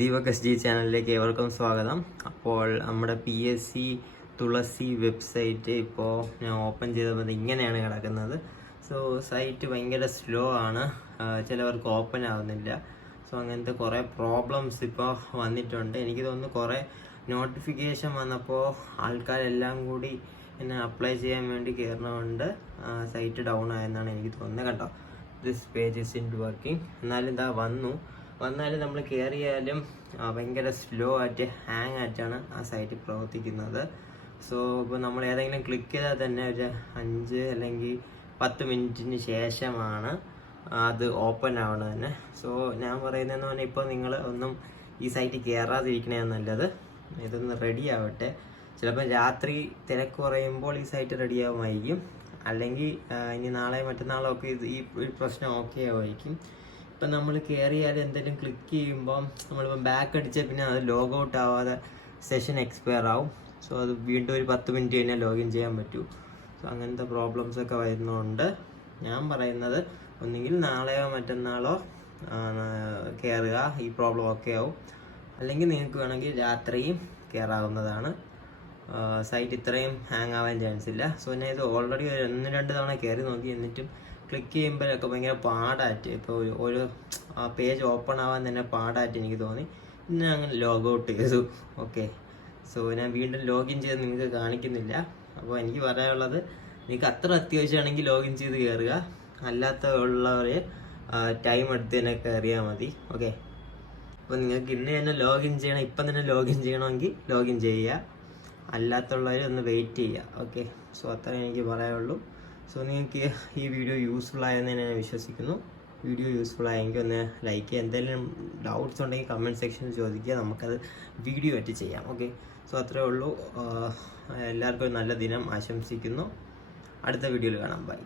Deepak S G ചാനലിലേക്ക് ഏവർക്കും സ്വാഗതം. അപ്പോൾ നമ്മുടെ PSC തുളസി വെബ്സൈറ്റ് ഇപ്പോൾ ഞാൻ ഓപ്പൺ ചെയ്തപ്പോൾ ഇങ്ങനെയാണ് കിടക്കുന്നത്. സോ സൈറ്റ് ഭയങ്കര സ്ലോ ആണ്, ചിലവർക്ക് ഓപ്പൺ ആവുന്നില്ല. സോ അങ്ങനത്തെ കുറേ പ്രോബ്ലംസ് ഇപ്പോൾ വന്നിട്ടുണ്ട്. എനിക്ക് തോന്നുന്നു കുറേ നോട്ടിഫിക്കേഷൻ വന്നപ്പോൾ ആൾക്കാരെല്ലാം കൂടി എന്നെ അപ്ലൈ ചെയ്യാൻ വേണ്ടി കയറുന്നതുകൊണ്ട് സൈറ്റ് ഡൗൺ ആയെന്നാണ് എനിക്ക് തോന്നുന്നത്. കേട്ടോ, this page is in working. എന്നാലും ഇതാ വന്നാലും നമ്മൾ കയറിയാലും ഭയങ്കര സ്ലോ ആയിട്ട് ഹാങ് ആയിട്ടാണ് ആ സൈറ്റ് പ്രവർത്തിക്കുന്നത്. സോ ഇപ്പോൾ നമ്മൾ ഏതെങ്കിലും ക്ലിക്ക് ചെയ്താൽ തന്നെ ഒരു 5 അല്ലെങ്കിൽ 10 മിനിറ്റിന് ശേഷമാണ് അത് ഓപ്പൺ ആവണത് തന്നെ. സോ ഞാൻ പറയുന്നതെന്ന് പറഞ്ഞാൽ ഇപ്പോൾ നിങ്ങൾ ഒന്നും ഈ സൈറ്റ് കയറാതിരിക്കണേ നല്ലത്. ഇതൊന്ന് റെഡി ആവട്ടെ. ചിലപ്പോൾ രാത്രി തിരക്ക് കുറയുമ്പോൾ ഈ സൈറ്റ് റെഡി ആവുമായിരിക്കും, അല്ലെങ്കിൽ ഇനി നാളെ മറ്റന്നാളോ ഒക്കെ ഈ പ്രശ്നം ഓക്കെ ആവുമായിരിക്കും. ഇപ്പം നമ്മൾ കയറിയാൽ എന്തെങ്കിലും ക്ലിക്ക് ചെയ്യുമ്പം നമ്മളിപ്പം ബാക്ക് അടിച്ചാൽ പിന്നെ അത് ലോഗ് ഔട്ട് ആവാതെ സെഷൻ എക്സ്പയർ ആവും. സോ അത് വീണ്ടും ഒരു 10 മിനിറ്റ് കഴിഞ്ഞാൽ ലോഗിൻ ചെയ്യാൻ പറ്റൂ. സോ അങ്ങനത്തെ പ്രോബ്ലംസ് ഒക്കെ വരുന്നതുകൊണ്ട് ഞാൻ പറയുന്നത് ഒന്നുകിൽ നാളെയോ മറ്റന്നാളോ കയറുക, ഈ പ്രോബ്ലം ഓക്കെ ആവും. അല്ലെങ്കിൽ നിങ്ങൾക്ക് വേണമെങ്കിൽ രാത്രിയും കയറാവുന്നതാണ്. സൈറ്റ് ഇത്രയും ഹാങ് ആവാൻ ചാൻസ് ഇല്ല. സോ ഞാൻ ഇത് ഓൾറെഡി 1-2 തവണ കയറി നോക്കി, എന്നിട്ടും ക്ലിക്ക് ചെയ്യുമ്പോഴൊക്കെ ഭയങ്കര പാടായിട്ട്, ഇപ്പോൾ ഒരു പേജ് ഓപ്പൺ ആവാൻ തന്നെ പാടായിട്ട് എനിക്ക് തോന്നി. പിന്നെ അങ്ങനെ ലോഗ് ഔട്ട് ചെയ്തു. ഓക്കെ, സോ ഞാൻ വീണ്ടും ലോഗിൻ ചെയ്ത് നിങ്ങൾക്ക് കാണിക്കുന്നില്ല. അപ്പോൾ എനിക്ക് പറയാനുള്ളത്, നിങ്ങൾക്ക് അത്ര അത്യാവശ്യമാണെങ്കിൽ ലോഗിൻ ചെയ്ത് കയറുക, അല്ലാത്ത ഉള്ളവർ ടൈം എടുത്ത് തന്നെ കയറിയാൽ മതി. ഓക്കെ, അപ്പോൾ നിങ്ങൾക്ക് ഇന്ന് തന്നെ ലോഗിൻ ചെയ്യണം, ഇപ്പം തന്നെ ലോഗിൻ ചെയ്യണമെങ്കിൽ ലോഗിൻ ചെയ്യുക, അല്ലാത്തുള്ളവർ ഒന്ന് വെയിറ്റ് ചെയ്യുക. ഓക്കെ, സോ അത്രേ എനിക്ക് പറയാനുള്ളൂ. സോ നിങ്ങൾക്ക് ഈ വീഡിയോ യൂസ്ഫുൾ ആയെന്ന് ഞാൻ വിശ്വസിക്കുന്നു. വീഡിയോ യൂസ്ഫുൾ ആയെങ്കിൽ ഒന്ന് ലൈക്ക് ചെയ്യുക. എന്തെങ്കിലും ഡൗട്ട്സ് ഉണ്ടെങ്കിൽ കമൻറ്റ് സെക്ഷനിൽ ചോദിക്കുക, നമുക്കത് വീഡിയോ ആയിട്ട് ചെയ്യാം. ഓക്കെ, സോ അത്രേ ഉള്ളൂ. എല്ലാവർക്കും ഒരു നല്ല ദിനം ആശംസിക്കുന്നു. അടുത്ത വീഡിയോയിൽ കാണാം. ബൈ.